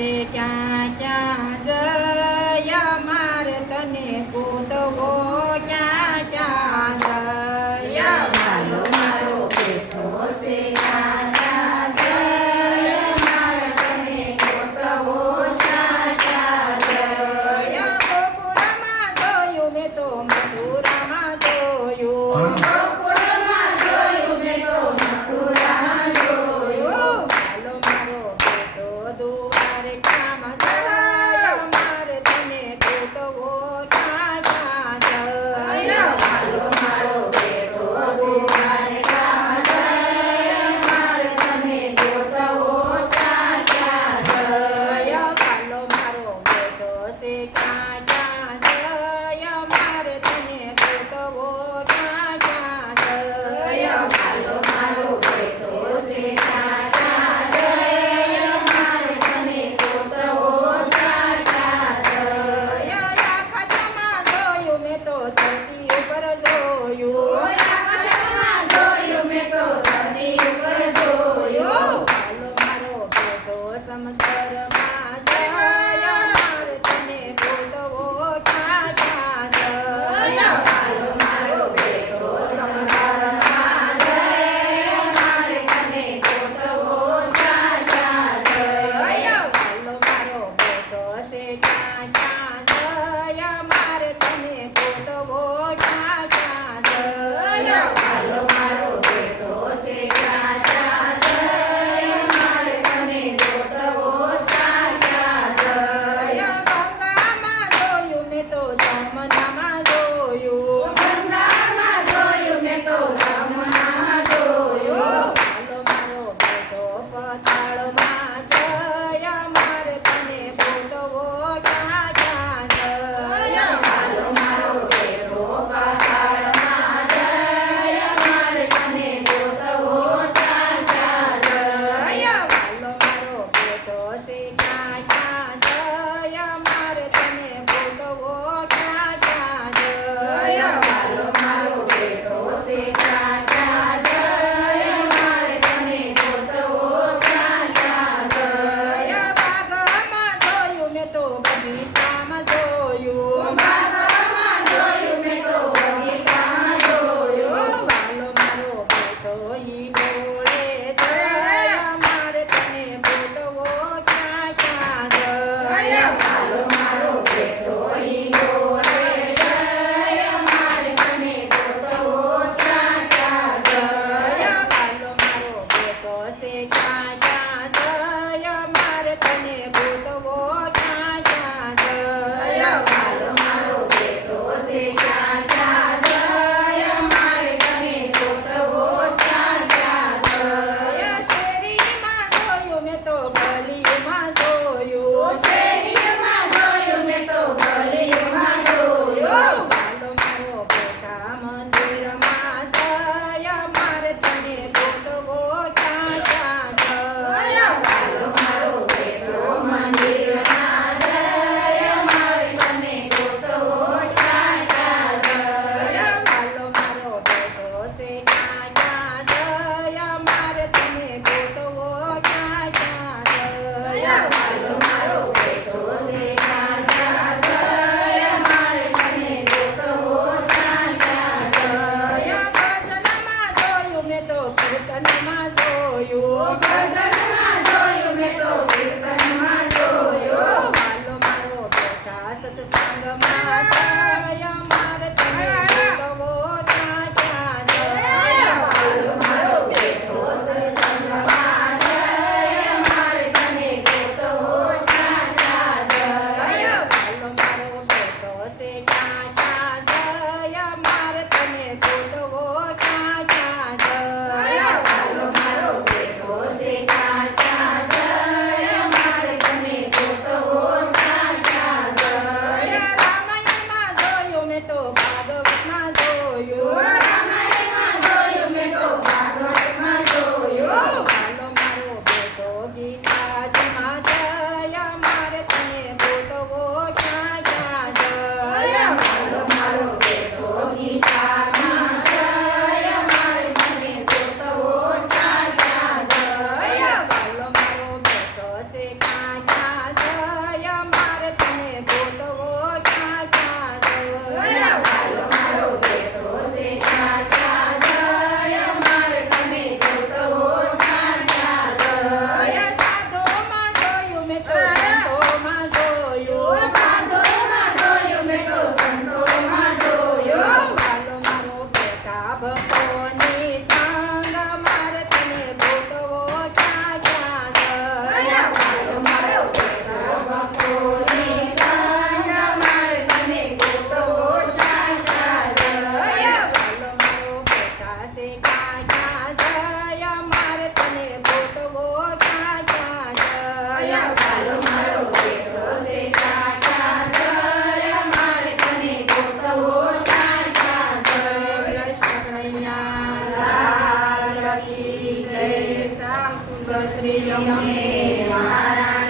છે ક્યાં ક્યાં જ પાસે કાંઈ paloma. Thank you.